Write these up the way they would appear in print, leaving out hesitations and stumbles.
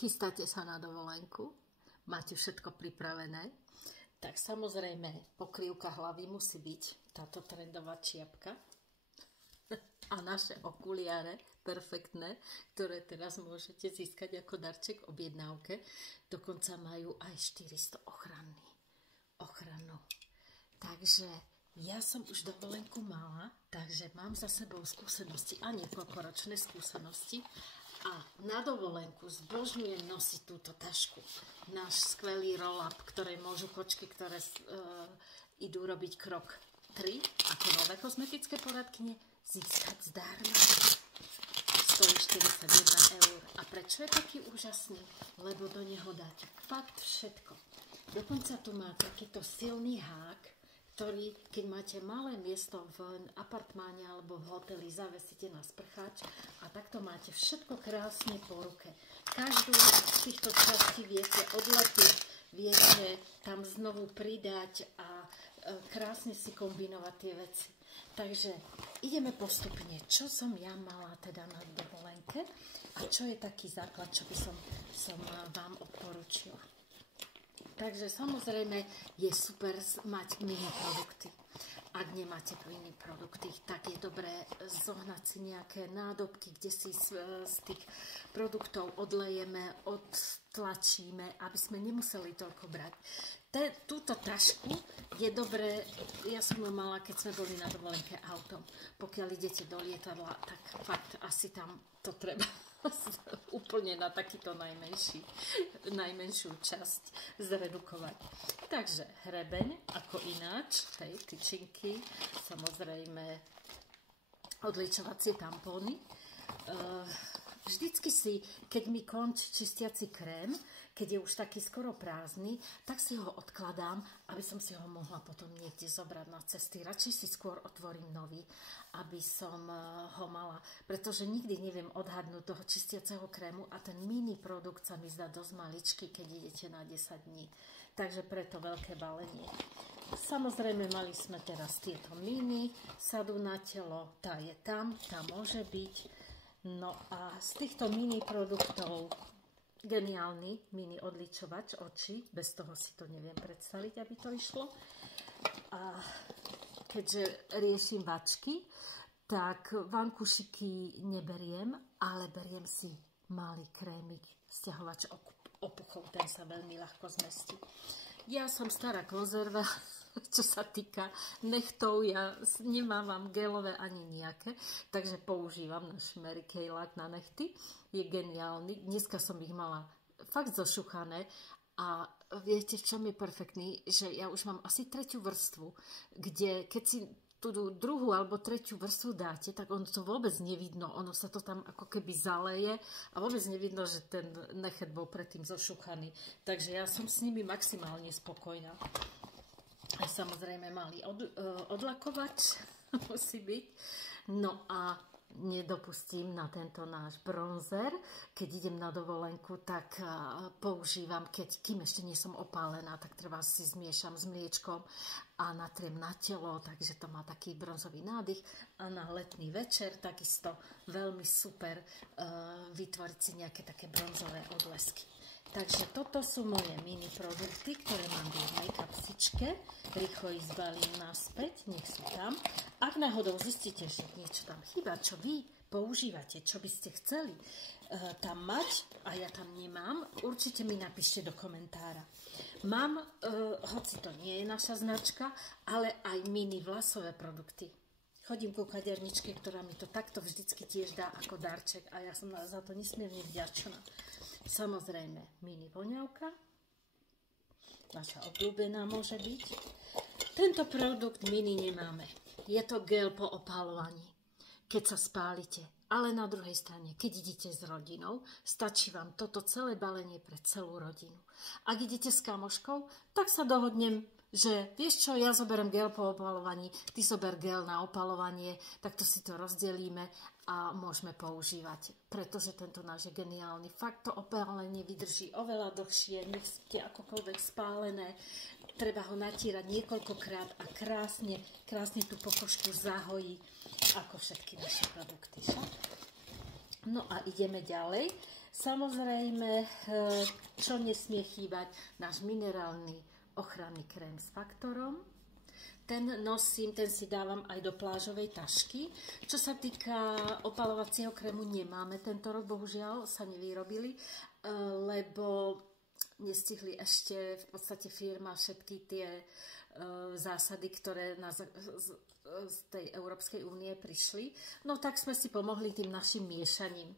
Chystáte sa na dovolenku, máte všetko pripravené, tak samozrejme pokrývka hlavy musí byť táto trendová čiapka a naše okuliare perfektné, ktoré teraz môžete získať ako darček v objednávke. Dokonca majú aj 400 ochranu. Takže ja som už dovolenku mala, takže mám za sebou skúsenosti a niekoľkoročné skúsenosti. A na dovolenku zbožňujem nosiť túto tašku. Náš skvelý roll-up, ktoré môžu kočky, ktoré idú robiť krok 3, ako nové kozmetické poradkyne, získať zdarma. Stojí 41 eur. A prečo je taký úžasný? Lebo do neho dáte fakt všetko. Dokonca tu má takýto silný hák, ktorý, keď máte malé miesto v apartmáne alebo v hoteli, zavesíte na sprcháč a takto máte všetko krásne po ruke. Každú z týchto častí viete odlepiť, viete tam znovu pridať a krásne si kombinovať tie veci. Takže ideme postupne, čo som ja mala teda na dovolenke a čo je taký základ, čo by som vám odporúčila. Takže samozrejme je super mať mini produkty. Ak nemáte mini produkty, tak je dobré zohnať si nejaké nádobky, kde si z tých produktov odlejeme, odtlačíme, aby sme nemuseli toľko brať. Túto tašku je dobré, ja som ju mala, keď sme boli na dovolenke autom. Pokiaľ idete do lietadla, tak fakt asi tam to treba úplne na takýto najmenšiu časť zredukovať. Takže hrebeň, ako ináč, tej tyčinky, samozrejme odličovacie tampóny. Vždycky si, keď mi končí čistiaci krém, keď je už taký skoro prázdny, tak si ho odkladám, aby som si ho mohla potom niekde zobrať na cesty. Radšej si skôr otvorím nový, aby som ho mala, pretože nikdy neviem odhadnúť toho čistiaceho krému a ten mini produkt sa mi zdá dosť maličký, keď idete na 10 dní. Takže preto veľké balenie. Samozrejme mali sme teraz tieto mini, sadu na telo, tá je tam, tá môže byť. No a z týchto mini produktov geniálny mini odličovač očí, bez toho si to neviem predstaviť, aby to išlo. A keďže riešim vačky, tak vankušiky neberiem, ale beriem si malý krémik, sťahovač opuchov, ten sa veľmi ľahko zmestí. Ja som stará konzerva, čo sa týka nechtov, ja nemávam gelové ani nejaké, takže používam náš Mary Kay lak na nechty. Je geniálny. Dneska som ich mala fakt zošuchané a viete, v čom je perfektný? Že ja už mám asi 3. vrstvu, kde keď si tú druhú alebo 3. vrstvu dáte, tak ono to vôbec nevidno. Ono sa to tam ako keby zaleje a vôbec nevidno, že ten nechet bol predtým zošuchaný. Takže ja som s nimi maximálne spokojná. A samozrejme malý odlakovač musí byť. No a nedopustím na tento náš bronzer. Keď idem na dovolenku, tak používam, kým ešte nie som opálená, tak treba si zmiešam s mliečkom a natriem na telo, takže to má taký bronzový nádych. A na letný večer takisto veľmi super vytvoriť si nejaké také bronzové odlesky. Takže toto sú moje mini produkty, ktoré mám v jednej kapsičke. Rýchlo ich zbalím naspäť, nech sú tam. Ak náhodou zistíte, že niečo tam chýba, čo vy používate, čo by ste chceli tam mať, a ja tam nemám, určite mi napíšte do komentára. Mám, hoci to nie je naša značka, ale aj mini vlasové produkty. Chodím ku kaderničke, ktorá mi to takto vždycky tiež dá ako darček a ja som za to nesmierne vďačná. Samozrejme, mini voňavka, naša obľúbená môže byť. Tento produkt mini nemáme. Je to gel po opálovaní, keď sa spálite. Ale na druhej strane, keď idete s rodinou, stačí vám toto celé balenie pre celú rodinu. Ak idete s kamoškou, tak sa dohodnem, že vieš čo, ja zoberiem gel po opalovaní, ty zober gel na opalovanie, takto si to rozdelíme a môžeme používať. Pretože tento náš je geniálny. Fakt to opálenie vydrží oveľa dlhšie, nech ste akokoľvek spálené. Treba ho natírať niekoľkokrát a krásne tú pokožku zahojí, ako všetky naše produkty. No a ideme ďalej. Samozrejme, čo nesmie chýbať, náš minerálny ochranný krém s faktorom. Ten nosím, ten si dávam aj do plážovej tašky. Čo sa týka opalovacieho krému, nemáme tento rok, bohužiaľ sa nevyrobili, lebo nestihli ešte v podstate firma všetky tie zásady, ktoré z tej Európskej únie prišli. No tak sme si pomohli tým našim miešaním.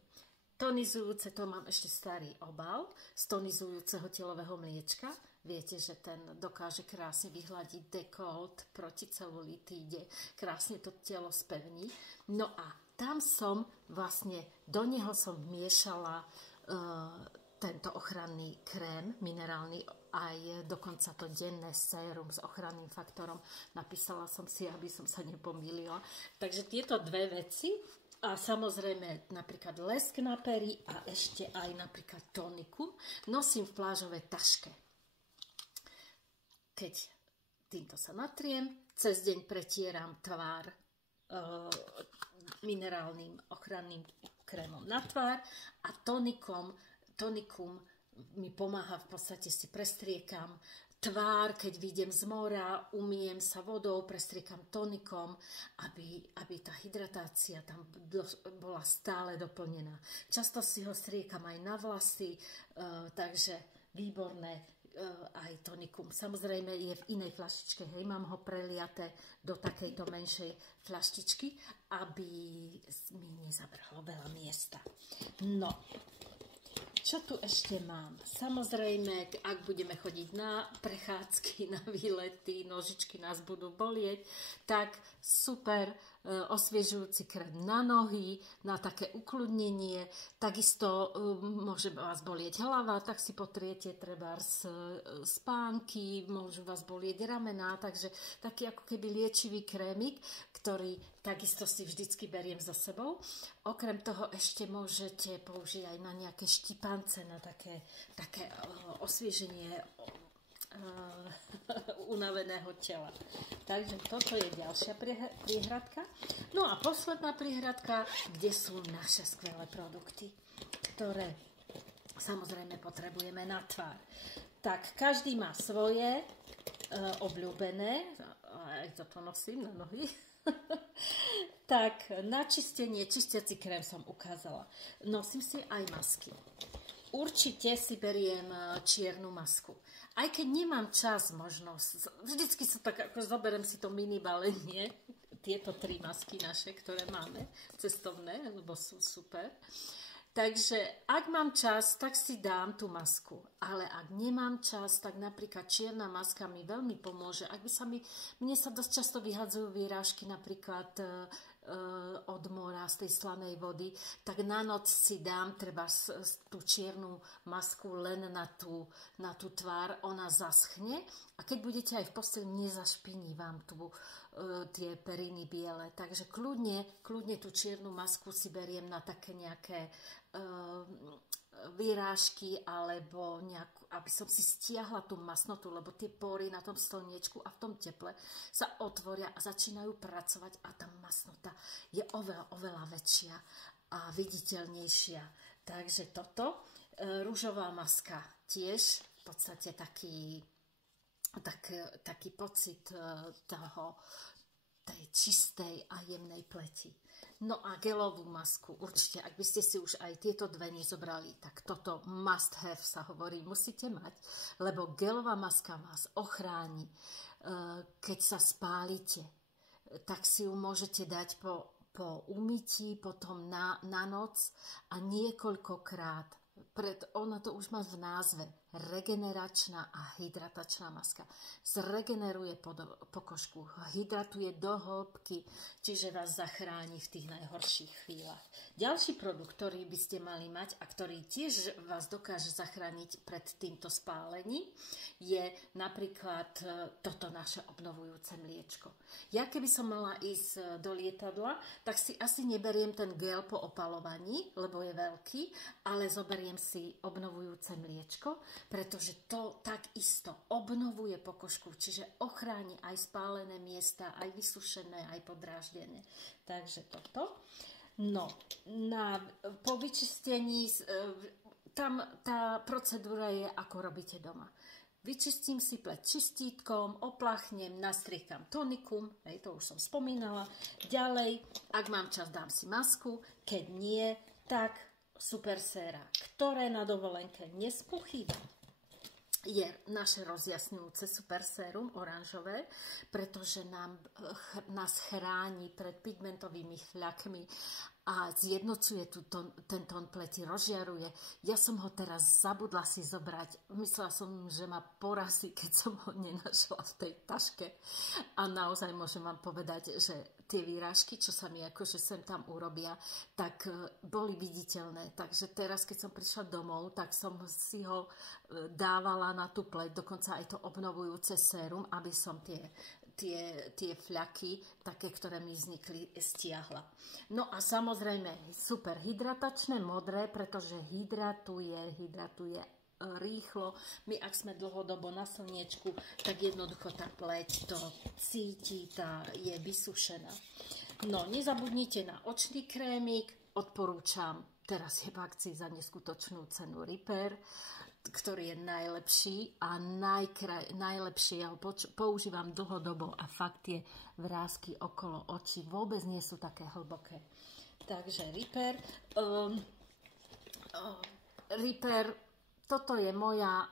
Tonizujúce, to mám ešte starý obal z tonizujúceho telového mliečka. Viete, že ten dokáže krásne vyhladiť dekolt proti celulitíde, krásne to telo spevní. No a tam som vlastne, do neho som miešala tento ochranný krém, minerálny, aj dokonca to denné sérum s ochranným faktorom. Napísala som si, aby som sa nepomýlila. Takže tieto dve veci a samozrejme napríklad lesk na pery a ešte aj napríklad tonikum nosím v plážovej taške. Keď týmto sa natriem, cez deň pretieram tvár minerálnym ochranným krémom na tvár a tonikum mi pomáha, v podstate si prestriekam tvár, keď vyjdem z mora, umyjem sa vodou, prestriekam tonikom, aby tá hydratácia tam bola stále doplnená. Často si ho striekam aj na vlasy, takže výborné aj tonikum. Samozrejme je v inej fľaštičke, hej, mám ho preliaté do takejto menšej fľaštičky, aby mi nezabralo veľa miesta. No, čo tu ešte mám? Samozrejme, ak budeme chodiť na prechádzky, na výlety, nožičky nás budú bolieť, tak super osviežujúci krém na nohy, na také ukludnenie. Takisto môže vás bolieť hlava, tak si potriete trebárs spánky, môžu vás bolieť ramená, takže taký ako keby liečivý krémik, ktorý takisto si vždycky beriem so sebou. Okrem toho ešte môžete použiť aj na nejaké štipance, na také osvieženie unaveného tela. Takže toto je ďalšia príhradka. No a posledná príhradka, kde sú naše skvelé produkty, ktoré samozrejme potrebujeme na tvár. Tak každý má svoje obľúbené, aj toto nosím na nohy. Tak na čistenie, čistiaci krém som ukázala. Nosím si aj masky. Určite si beriem čiernu masku. Aj keď nemám čas, možnosť, vždycky sa tak ako zoberiem si to mini balenie, tieto 3 masky naše, ktoré máme, cestovné, lebo sú super. Takže ak mám čas, tak si dám tú masku. Ale ak nemám čas, tak napríklad čierna maska mi veľmi pomôže. Mne sa dosť často vyhadzujú výrážky napríklad od mora, z tej slanej vody, tak na noc si dám treba tú čiernu masku len na tú tvár, ona zaschne a keď budete aj v posteli, nezašpiní vám tie periny biele. Takže kľudne tú čiernu masku si beriem na také nejaké výrážky alebo aby som si stiahla tú masnotu, lebo tie pory na tom slniečku a v tom teple sa otvoria a začínajú pracovať a tá masnota je oveľa väčšia a viditeľnejšia. Takže toto, ružová maska tiež v podstate taký pocit tej čistej a jemnej pleti. No a gelovú masku, určite, ak by ste si už aj tieto dve nezobrali, tak toto must have sa hovorí, musíte mať, lebo gelová maska vás ochráni. Keď sa spálite, tak si ju môžete dať po umytí, potom na noc a niekoľkokrát. Ono to už má v názve, regeneračná a hydratačná maska. Zregeneruje pokožku, hydratuje do hĺbky, čiže vás zachráni v tých najhorších chvíľach. Ďalší produkt, ktorý by ste mali mať a ktorý tiež vás dokáže zachrániť pred týmto spálením, je napríklad toto naše obnovujúce mliečko. Ja keby som mala ísť do lietadla, tak si asi neberiem ten gel po opalovaní, lebo je veľký, ale zoberiem si obnovujúce mliečko, pretože to takisto obnovuje pokožku, čiže ochráni aj spálené miesta, aj vysušené, aj podráždené. Takže toto. No, po vyčistení tam tá procedúra je, ako robíte doma. Vyčistím si pleť čistítkom, oplachnem, nastriekam tonikum, hej, to už som spomínala. Ďalej, ak mám čas, dám si masku, keď nie, tak super séra, ktoré na dovolenke nespochýba, je naše rozjasňujúce super sérum oranžové, pretože nás chráni pred pigmentovými fľakmi a zjednocuje ten tón pleti, rozžiaruje. Ja som ho teraz zabudla si zobrať. Myslela som, že ma porazí, keď som ho nenašla v tej taške. A naozaj môžem vám povedať, že tie výrážky, čo sa mi akože sem tam urobia, tak boli viditeľné. Takže teraz, keď som prišla domov, tak som si ho dávala na tú pleť, dokonca aj to obnovujúce sérum, aby som tie fľaky, také, ktoré mi vznikli, stiahla. No a samozrejme super hydratačné, modré, pretože hydratuje rýchlo. My, ak sme dlhodobo na slniečku, tak jednoducho tá pleť to cíti, tá je vysušená. No, nezabudnite na očný krémik, odporúčam, teraz je v akcii za neskutočnú cenu Repair, ktorý je najlepší a najlepší. Ja ho používam dlhodobo a fakt tie vrásky okolo očí vôbec nie sú také hlboké. Takže Repair, toto je moja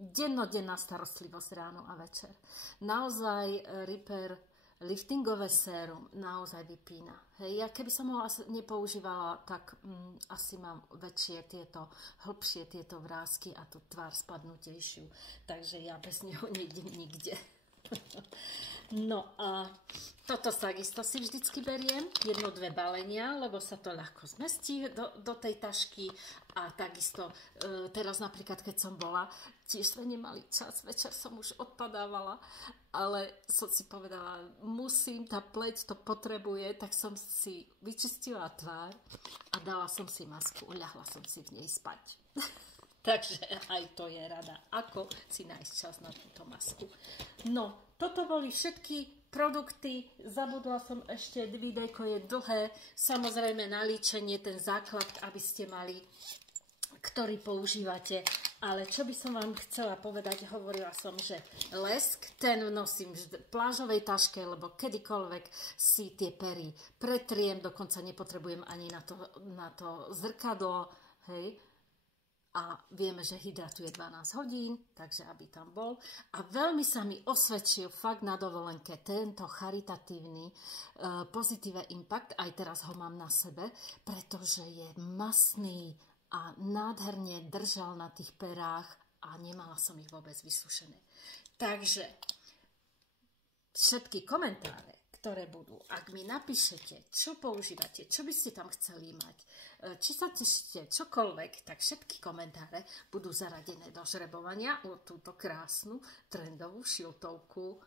dennodenná starostlivosť ráno a večer. Naozaj Repair liftingové sérum naozaj vypína. Hej, ja keby som ho nepoužívala, tak asi mám hĺbšie tieto vrásky a tú tvár spadnutejšiu. Takže ja bez neho nejdem nikde. No a toto takisto si vždycky beriem, 1-2 balenia, lebo sa to ľahko zmestí do tej tašky a takisto teraz napríklad, keď som bola, tiež sme nemali čas, večer som už odpadávala, ale som si povedala, tá pleť to potrebuje, tak som si vyčistila tvár a dala som si masku, uľahla som si v nej spať. Takže aj to je rada, ako si nájsť čas na túto masku. No, toto boli všetky produkty. Zabudla som ešte, videjko je dlhé. Samozrejme na líčenie, ten základ, aby ste mali, ktorý používate. Ale čo by som vám chcela povedať, hovorila som, že lesk, ten nosím v plážovej taške, lebo kedykoľvek si tie pery pretriem, dokonca nepotrebujem ani na to zrkadlo, hej. A vieme, že hydratuje 12 hodín, takže aby tam bol. A veľmi sa mi osvedčil fakt na dovolenke tento charitatívny Positive Impact, aj teraz ho mám na sebe, pretože je masný a nádherne držal na tých perách a nemala som ich vôbec vysušené. Takže všetky komentáre, ktoré budú, ak mi napíšete, čo používate, čo by ste tam chceli mať, či sa tešíte, čokoľvek, tak všetky komentáre budú zaradené do žrebovania o túto krásnu trendovú šiltovku